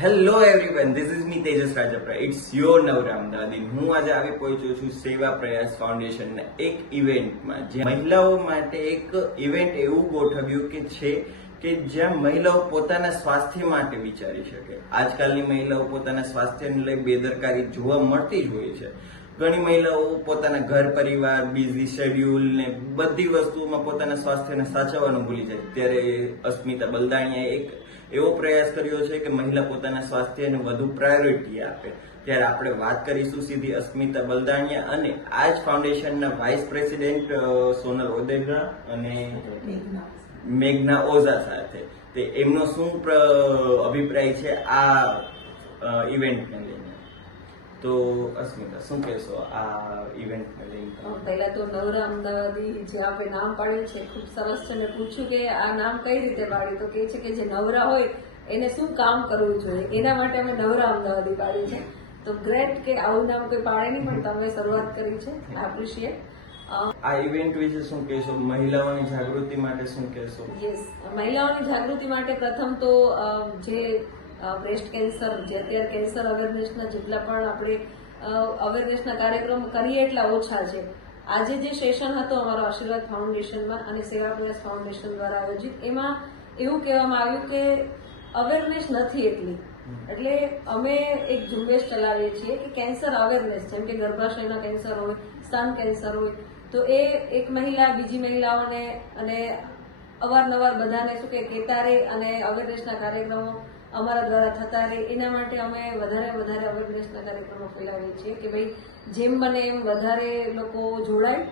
Hello everyone, this is me Tejas Rajpara. It's your નવરા અમદાવાદી. હું આજે આવી પહોંચ્યો છું સેવા પ્રયાસ ફાઉન્ડેશનના એક ઇવેન્ટમાં, જ્યાં મહિલાઓ માટે એક ઇવેન્ટ એવું ગોઠવ્યું કે જ્યાં મહિલાઓ પોતાના સ્વાસ્થ્ય માટે વિચારી શકે. આજકાલની મહિલાઓ પોતાના સ્વાસ્થ્યને લઈ બેદરકારી જોવા મળતી જ હોય છે. ઘણી મહિલાઓ પોતાના ઘર પરિવાર, બિઝી શેડ્યુલ ને બધી વસ્તુઓમાં પોતાના સ્વાસ્થ્યને સાચવવાનું ભૂલી જાય. ત્યારે અસ્મિતા બલદાણીયાએ એક એવો પ્રયાસ કર્યો છે કે મહિલા પોતાના સ્વાસ્થ્યને વધુ પ્રાયોરિટી આપે. ત્યારે આપણે વાત કરીશું સીધી અસ્મિતા બલદાણીયા અને આ જ ફાઉન્ડેશનના વાઇસ પ્રેસિડેન્ટ સોનલ ઓદેગા અને મેઘના ઓઝા સાથે. તે એમનો શું અભિપ્રાય છે આ ઇવેન્ટને લઈને? તો અસ્મિતા, શું કહેશો આ ઇવેન્ટને લઈને? પહેલા તો નવરા અમદાવાદી જે આપણે નામ પાડ્યું છે ખૂબ સરસ છે. મેં પૂછ્યું કે આ નામ કઈ રીતે પાડ્યું, તો કે છે કે જે નવરા હોય એને શું કામ કરવું જોઈએ, એના માટે અમે નવરા અમદાવાદી પાડ્યું છે. તો ગ્રેટ કે આવું નામ કોઈ પાડે નહીં, પણ તમે શરૂઆત કરી છે, આઈ એપ્રિશિએટ. આ ઇવેન્ટ વિશે શું કહેશો? મહિલાઓની જાગૃતિ માટે શું કહેશો? યસ, મહિલાઓની જાગૃતિ માટે પ્રથમ તો જે બ્રેસ્ટ કેન્સર, જે અત્યારે કેન્સર અવેરનેસના જેટલા પણ આપણે અવેરનેસના કાર્યક્રમ કરીએ એટલા ઓછા છે. આજે જે સેશન હતો અમારો આશીર્વાદ ફાઉન્ડેશનમાં અને સેવા પ્રયાસ ફાઉન્ડેશન દ્વારા આયોજિત, એમાં એવું કહેવામાં આવ્યું કે અવેરનેસ નથી એટલી. એટલે અમે એક ઝુંબેશ ચલાવીએ છીએ કે કેન્સર અવેરનેસ, જેમ કે ગર્ભાશયના કેન્સર હોય, સ્તન કેન્સર હોય, તો એ એક મહિલા બીજી મહિલાઓને અને અવારનવાર બધાને શું કે કહેતા રહે અને અવેરનેસના કાર્યક્રમો અમારા દ્વારા થતા રહે, એના માટે અમે વધારે અવેરનેસના કાર્યક્રમો ફેલાવીએ છીએ કે ભાઈ જેમ બને એમ વધારે લોકો જોડાય.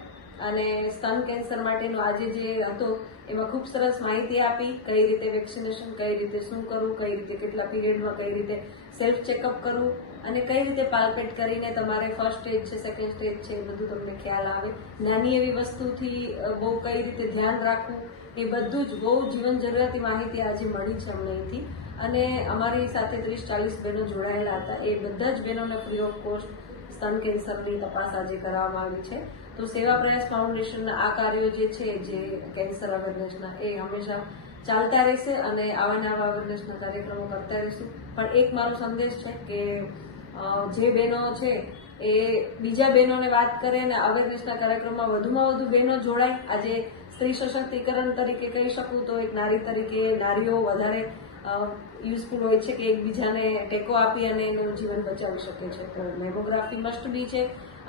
અને સ્તન કેન્સર માટેનો આજે જે હતો એમાં ખૂબ સરસ માહિતી આપી, કઈ રીતે વેક્સિનેશન, કઈ રીતે શું કરવું, કઈ રીતે કેટલા પીરિયડમાં કઈ રીતે સેલ્ફ ચેકઅપ કરવું અને કઈ રીતે પાલ્પેટ કરીને તમારે ફર્સ્ટ સ્ટેજ છે, સેકન્ડ સ્ટેજ છે, એ બધું તમને ખ્યાલ આવે. નાની એવી વસ્તુથી બહુ કઈ રીતે ધ્યાન રાખવું, એ બધું જ બહુ જીવન જરૂરિયાતી માહિતી આજે મળી છે અમને અહીંથી. અને અમારી સાથે 30-40 બહેનો જોડાયેલા હતા. એ બધા જ બહેનોને ફ્રી ઓફ કોસ્ટ સ્તન કેન્સરની તપાસ આજે કરવામાં આવી છે. તો સેવા પ્રયાસ ફાઉન્ડેશનના આ કાર્યો જે છે, જે કેન્સર અવેરનેસના, એ હંમેશા ચાલતા રહેશે અને આવા અવેરનેસના કાર્યક્રમો કરતા રહીશું. પણ એક મારો સંદેશ છે કે જે બહેનો છે એ બીજા બહેનોને વાત કરે અને અવેરનેસના કાર્યક્રમમાં વધુમાં વધુ બહેનો જોડાય. આજે સ્ત્રી સશક્તિકરણ તરીકે કહી શકું તો એક નારી તરીકે નારીઓ વધારે યુઝફુલ હોય છે કે એકબીજાને ટેકો આપી અને એનું જીવન બચાવી શકે છે. તો મેમોગ્રાફી મસ્ટ બી છે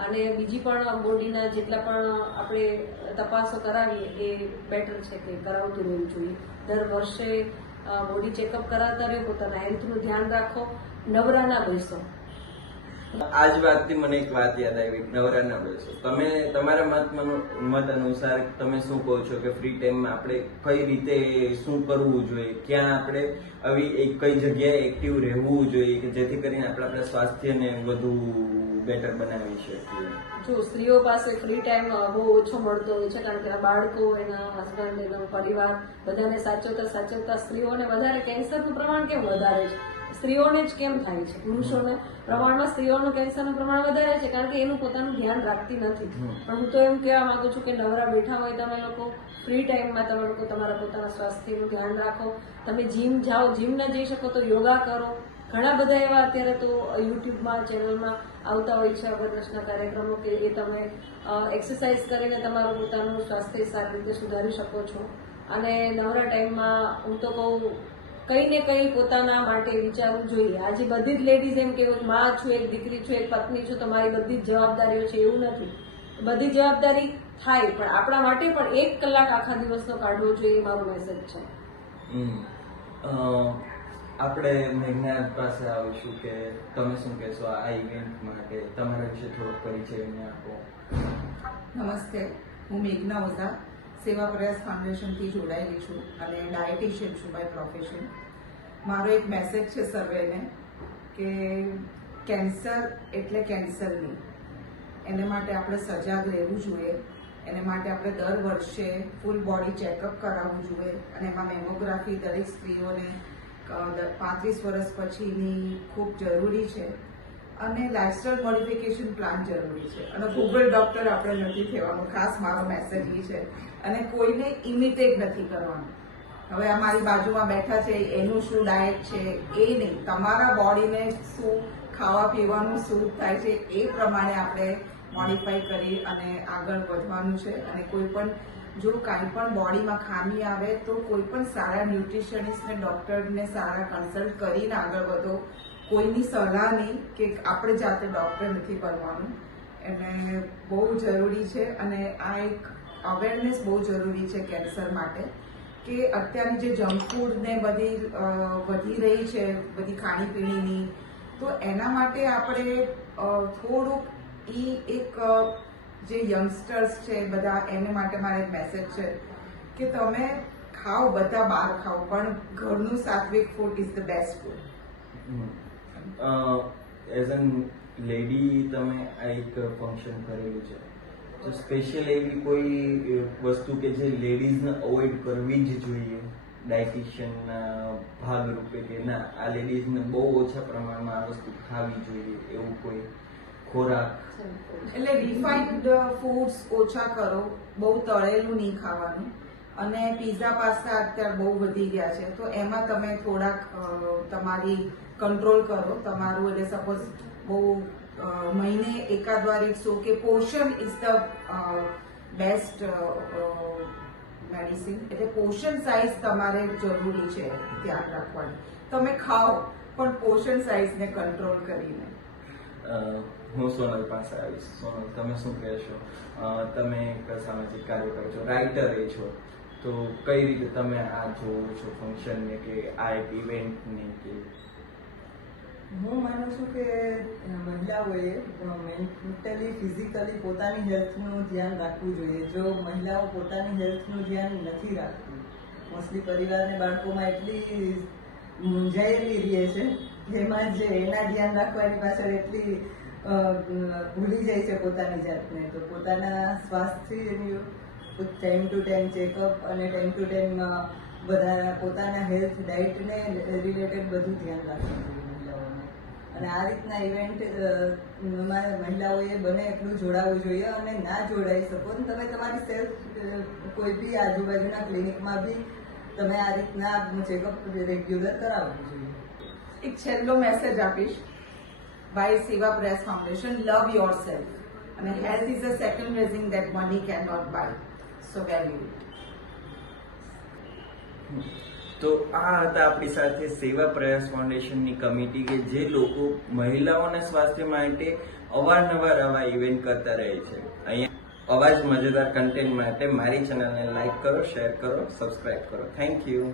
અને બીજી પણ બોડીના જેટલા પણ આપણે તપાસો કરાવીએ એ બેટર છે કે કરાવતું રહેવું જોઈએ. દર વર્ષે બોડી ચેકઅપ કરાવતા રહ્યો, પોતાના હેલ્થનું ધ્યાન રાખો, નવરા ના બેસો. આજ વાતથી મને એક વાત યાદ આવી, નવરા ના બેસો. તમે તમારા મત અનુસાર તમે શું કહો છો કે ફ્રી ટાઈમમાં આપણે કઈ રીતે શું કરવું જોઈએ, ક્યાં આપણે આવી કઈ જગ્યાએ એક્ટિવ રહેવું જોઈએ કે જેથી કરીને આપણે આપણા સ્વાસ્થ્યને વધુ બેટર બનાવી શકીએ? જો સ્ત્રીઓ પાસે ફ્રી ટાઈમ બહુ ઓછો મળતો હોય છે, કારણ કે એના બાળકો, એના હસબન્ડ, એનો પરિવાર બધાને સાચવતા સ્ત્રીઓને વધારે કેન્સરનું પ્રમાણ કેમ વધારે છે? સ્ત્રીઓને જ કેમ થાય છે? પુરુષોને પ્રમાણમાં સ્ત્રીઓનું કેન્સરનું પ્રમાણ વધારે છે કારણ કે એનું પોતાનું ધ્યાન રાખતી નથી. પણ હું તો એમ કહેવા માંગુ છું કે નવરા બેઠા હોય તમે લોકો, ફ્રી ટાઈમમાં તમે લોકો તમારા પોતાના સ્વાસ્થ્યનું ધ્યાન રાખો. તમે જીમ જાઓ, જીમ ન જઈ શકો તો યોગા કરો. ઘણા બધા એવા અત્યારે તો યુટ્યુબમાં ચેનલમાં આવતા હોય છે અવેરનેસના કાર્યક્રમો કે એ તમે એક્સરસાઇઝ કરીને તમારું પોતાનું સ્વાસ્થ્ય સારી રીતે સુધારી શકો છો. અને નવરા ટાઈમમાં હું તો કહું કંઈ ને કંઈ પોતાના માટે વિચારવું જોઈએ. આજે બધી જ લેડીઝ એમ કે માં છું, એક દીકરી છું, એક પત્ની છું, તો મારી બધી જ જવાબદારીઓ છે, એવું નથી. બધી જવાબદારી થાય, પણ આપણા માટે પણ 1 કલાક આખા દિવસનો કાઢવો જોઈએ, એ મારો મેસેજ છે. આપણે મેઘના પાસે આવીશું કે તમે શું કહેશો આ ઇવેન્ટ માટે? તમારા વિશે થોડોક પરિચય એમને આપો. નમસ્તે, હું મેઘના ઓઝા સેવા પ્રયાસ ફાઉન્ડેશનથી જોડાયેલી છું અને ડાયટિશિયન છું બાય પ્રોફેશન. મારો એક મેસેજ છે સર્વેને કે કેન્સર એટલે કેન્સર નહીં. એને માટે આપણે સજાગ રહેવું જોઈએ. એને માટે આપણે દર વર્ષે ફૂલ બોડી ચેકઅપ કરાવવું જોઈએ અને એમાં મેમોગ્રાફી દરેક સ્ત્રીઓને 35 વર્ષ પછીની ખૂબ જરૂરી છે. અને લાઇફસ્ટાઇલ મોડિફિકેશન પ્લાન જરૂરી છે. અને ગૂગલ ડોક્ટર આપણે નથી થવાનું, ખાસ મારો મેસેજ એ છે. અને કોઈને ઇમિટેટ નથી કરવાનું. હવે અમારી બાજુમાં બેઠા છે એનું શું ડાયટ છે એ નહીં, તમારા બોડીને શું ખાવા પીવાનું સૂટ થાય છે એ પ્રમાણે આપણે મોડિફાઈ કરી અને આગળ વધવાનું છે. અને કોઈ પણ જો કાંઈ પણ બોડીમાં ખામી આવે તો કોઈ પણ સારા ન્યુટ્રિશનિસ્ટને ડૉક્ટરને સારા કન્સલ્ટ કરીને આગળ વધો. કોઈની સલાહ નહીં કે આપણે જાતે ડૉક્ટર નથી બનવાનું. અને બહુ જરૂરી છે અને આ એક અવેરનેસ બહુ જરૂરી છે કેન્સર માટે કે અત્યારની જે જંક ફૂડ ને બધી વધી રહી છે બધી ખાણીપીણીની, તો એના માટે આપણે થોડુંક એક જે યંગસ્ટર્સ છે બધા એને માટે મારે એક મેસેજ છે કે તમે ખાઓ, બધા બહાર ખાઓ, પણ ઘરનું સાત્વિક food is the best food. As an lady તમે આ એક ફંક્શન કરેલું છે, તો સ્પેશિયલ એવી કોઈ વસ્તુ કે જે લેડીઝને અવોઇડ કરવી જ જોઈએ ડાયટિશિયનના ભાગરૂપે, કે ના આ લેડીઝને બહુ ઓછા પ્રમાણમાં આ વસ્તુ ખાવી જોઈએ, એવું કોઈ ખોરાક? એટલે રિફાઇન્ડ ફૂડ્સ ઓછા કરો, બહુ તળેલું નહીં ખાવાનું. અને પીઝા પાસ્તા અત્યારે બહુ વધી ગયા છે, તો એમાં તમે થોડાક તમારી કંટ્રોલ કરો તમારું. એટલે સપોઝ બહુ મહિને એકાદ વાર it's okay. Portion is the best medicine. એટલે પોર્શન સાઇઝ તમારે જરૂરી છે ધ્યાન રાખવાની. તમે ખાઓ પણ પોર્શન સાઇઝને કંટ્રોલ કરીને. હું સોનલ પાસે આવીશ. સોનલ, તમે શું કહેશો? તમે એક સામાજિક કાર્યકર છો, રાઇટર છો, તો કઈ રીતે તમે આ જોવો છો ફંક્શનને કે આ એક ઇવેન્ટને? કે હું માનું છું કે મહિલાઓએ મેન્ટલી ફિઝિકલી પોતાની હેલ્થનું ધ્યાન રાખવું જોઈએ. જો મહિલાઓ પોતાની હેલ્થનું ધ્યાન નથી રાખતી, મોસ્ટલી પરિવારને બાળકોમાં એટલી મૂંઝાયેલી રહે છે, એમાં જ એના ધ્યાન રાખવાની પાછળ એટલી ભૂલી જાય છે પોતાની જાતને. તો પોતાના સ્વાસ્થ્યની ટાઈમ ટુ ટાઈમ ચેકઅપ અને ટાઈમ ટુ ટાઈમ બધા પોતાના હેલ્થ ડાયટને રિલેટેડ બધું ધ્યાન રાખવું જોઈએ મહિલાઓને. અને આ રીતના ઇવેન્ટ મહિલાઓએ બને એટલું જોડાવવું જોઈએ. અને ના જોડાઈ શકો તો તમે તમારી સેલ્ફ કોઈ બી આજુબાજુના ક્લિનિકમાં બી તમે આ રીતના ચેકઅપ રેગ્યુલર કરાવવું જોઈએ. એક છેલ્લો મેસેજ આપીશ by Seva Prayas foundation: love yourself. અને health is a second raising that money can not buy. So value it. તો આ હતા આપણી સાથે સેવા પ્રયાસ ફાઉન્ડેશનની કમિટી કે જે લોકો મહિલાઓના સ્વાસ્થ્ય માટે અવારનવાર આવા ઇવેન્ટ કરતા રહે છે. અહીંયા આવા જ મજેદાર કન્ટેન્ટ માટે મારી ચેનલને લાઈક કરો, શેર કરો, સબસ્ક્રાઇબ કરો. Thank you.